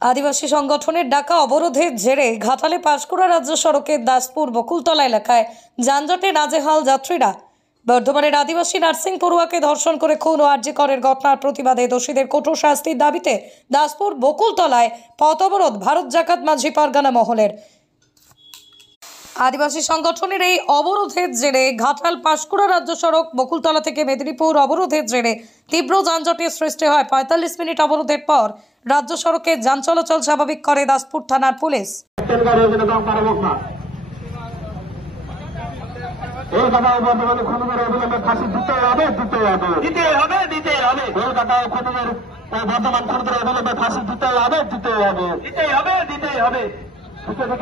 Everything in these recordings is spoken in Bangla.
আদিবাসী সংগঠনের ডাকা অবরোধের জেরে ঘাটালে পাঁশকুড়া রাজ্য সড়কের দাসপুর বকুলতলা এলাকায় যানজটে নাজেহাল যাত্রীরা। বর্ধমানের আদিবাসী নার্সিং পড়ুয়াকে ধর্ষণ করে খুন ও আরজি করের ঘটনার প্রতিবাদে দোষীদের কঠোর শাস্তির দাবিতে দাসপুর বকুলতলায় পথ অবরোধ ভারত জাকাত মাঝি পারগানা মহলের। আদিবাসী সংগঠনের এই অবরোধের জেরে ঘাটাল পাঁশকুড়া রাজ্য সড়ক বকুলতলা থেকে মেদিনীপুর অবরোধের জেরে তীব্র যানজটের সৃষ্টি হয়। ৪৫ মিনিট অবরোধের পর রাজ্য সড়কে যান চলাচল স্বাভাবিক করে দাসপুর থানার পুলিশ।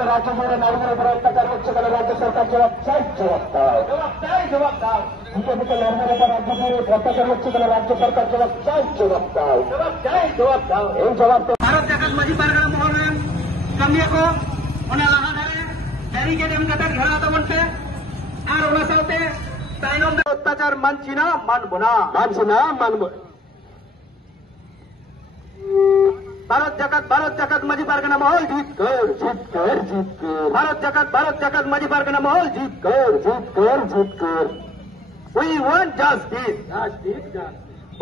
রাজ্য সরকার নারীদের উপর অত্যাচার হচ্ছে কেন? রাজ্য সরকার জবাব চাই, জবাব দাও, জবাব দাও। নারীদের উপর অত্যাচার হচ্ছে কেন? রাজ্য সরকার জবাব চাই, জবাব দাও, জবাব দাও। এই জবাব भारत जगत माझी पारगाना मोहल कमिए को उन्हें लगा है बैरिकेड एम कटर घेरा तो बनते और उन्हें साथे ताइनों में अत्याचार मानचिना मानबोना भारत जगत माझी पारगाना मोहल जीत कर भारत जगत माझी पारगाना मोहल जीत कर We want justice.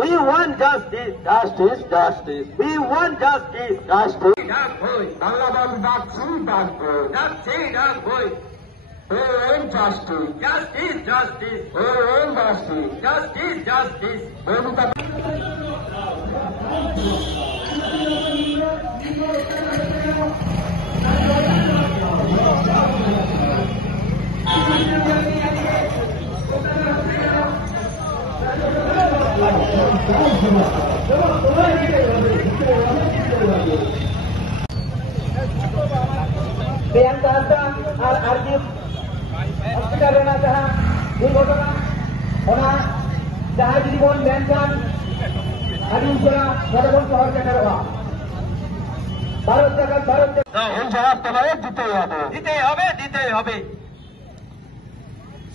We want justice. We want justice. Bangladesh justice. और आरजीएफ हॉस्पिटल रहना जहाँ दुर्घटना होना जहाँ जीवन बैंकन आदिमपुरा सदगुण शहर के करवा भारत जगत जवाब तुम्हारे जीते হবে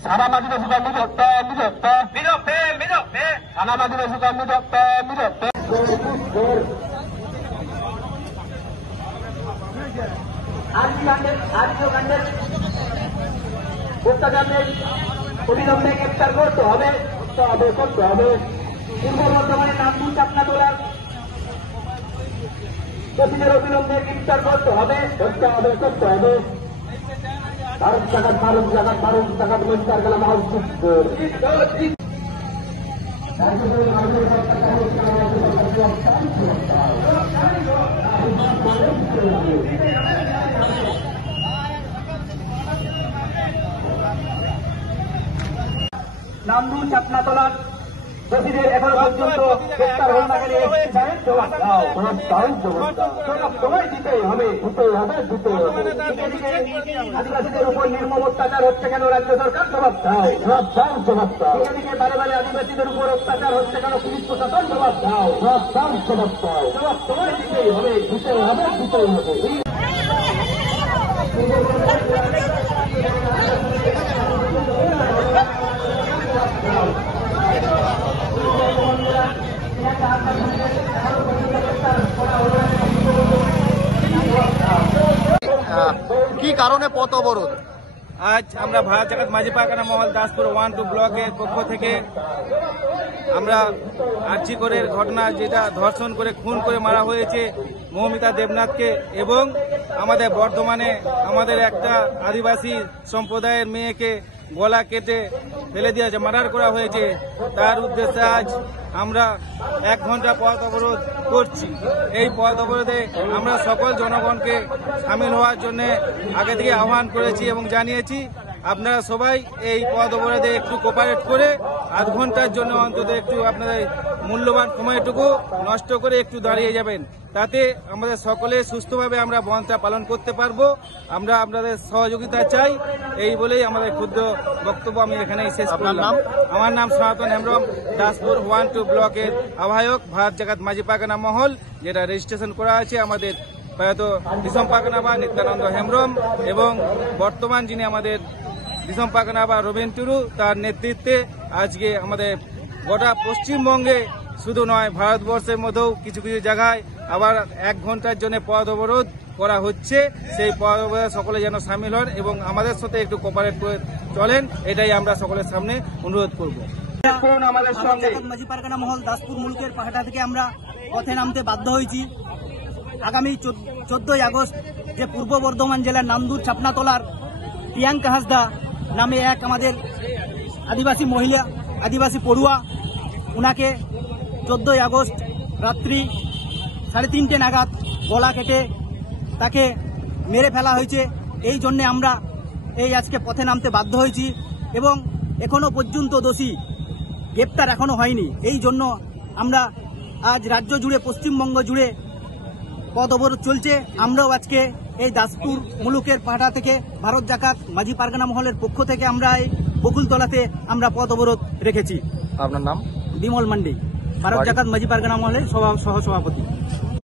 সারা আদিবাসী কর্মী হত্যা সারা আদিবাসী কর্মী হত্যা অত্যাচারের অবিলম্বে গ্রেপ্তার করতে হবে। পূর্ব বর্ধমানের নামপুর চাপনা তোলার দোষীদের অবিলম্বে গ্রেপ্তার করতে হবে। भारत जगत पवित्र गला माहौल नामदूर चापना तोलार দোষীদের এখনো পর্যন্ত গ্রেপ্তার হল না গেলে জবাব দাও, জবাব তোমায় দিতেই হবে। আদিবাসীদের উপর নির্মম অত্যাচার হচ্ছে কেন? রাজ্য সরকার জবাব দাও, এদিকে বারে বারে আদিবাসীদের উপর অত্যাচার হচ্ছে কেন? পুলিশ প্রশাসন জবাব দাও, জবাব তোমায় দিতেই হবে। কি কারণে পথ অবরোধ? আজ আমরা ভারত জাকাত মাঝি পারগানা মহল দাসপুর 1-2 ব্লকের পক্ষ থেকে আমরা আরজি করের ঘটনা, যেটা ধর্ষণ করে খুন করে মারা হয়েছে মৌমিতা দেবনাথকে, এবং আমাদের বর্ধমানে আমাদের একটা আদিবাসী সম্প্রদায়ের মেয়েকে গলা কেটে ফেলে দিয়ে মার্ডার করা হয়েছে, তার উদ্দেশ্যে আজ আমরা 1 ঘন্টা পথ অবরোধ করছি। এই পথ অবরোধে আমরা সকল জনগণকে সামিল হওয়ার জন্য আগে থেকে আহ্বান করেছি এবং জানিয়েছি আপনারা সবাই এই পথ অবরোধে একটু কোঅপারেট করে 8 ঘন্টার জন্য অন্তত একটু আপনাদের মূল্যবান সময়টুকু নষ্ট করে একটু দাঁড়িয়ে যাবেন, তাতে আমাদের সকলে সুস্থভাবে আমরা বনটা পালন করতে পারবো। আমরা আপনাদের সহযোগিতা চাই, এই বলেই আমাদের ক্ষুদ্র বক্তব্য আমি এখানেই শেষ করলাম। আমার নাম সনাতন হেমব্রম, দাসপুর 1-2 ব্লকের আহ্বায়ক, ভারত জাকাত মাঝি পারগানা মহল, যেটা রেজিস্ট্রেশন করা আছে আমাদের প্রয়াত দিসম পারগানা বা নিত্যানন্দ হেমব্রম, এবং বর্তমান যিনি আমাদের দিসম পারগানা বা রবীন টুডু, তার নেতৃত্বে আজকে আমাদের গোটা পশ্চিমবঙ্গে শুধু নয়, ভারতবর্ষের মধ্যেও কিছু কিছু জায়গায় আবার 1 ঘন্টার জন্য পথ অবরোধ করা হচ্ছে। সেই পথ অবরোধে সকলে যেন সামিল হন এবং আমাদের সাথে একটু কোঅপারেট করে চলেন, এটাই আমরা সকলের সামনে অনুরোধ করব। আমাদের সঙ্গে মাঝি পারগানা মহল দাসপুর মুলুকের পাহাড়া থেকে আমরা পথে নামতে বাধ্য হয়েছি। আগামী 14ই আগস্ট যে পূর্ব বর্ধমান জেলার নামদুর চাপনাতলার প্রিয়াঙ্কা হাসদা নামে এক আমাদের আদিবাসী মহিলা, আদিবাসী পড়ুয়া, ওনাকে 14ই আগস্ট রাত্রি 3:30 নাগাদ গলা কেটে তাকে মেরে ফেলা হয়েছে। এই জন্যে আমরা আজকে পথে নামতে বাধ্য হয়েছি এবং এখনো পর্যন্ত দোষী গ্রেপ্তার এখনো হয়নি। এই জন্য আমরা আজ রাজ্য জুড়ে, পশ্চিমবঙ্গ জুড়ে পথ অবরোধ চলছে। আমরাও আজকে এই দাসপুর মুলুকের পাহাড়া থেকে ভারত জাকাত মাঝি পারগানা মহলের পক্ষ থেকে আমরা এই বকুলতলাতে আমরা পথ অবরোধ রেখেছি। আপনার নাম? বিমল মান্ডি, ভারত জাকাত মাঝি পারগানা মহলের সহ সভাপতি।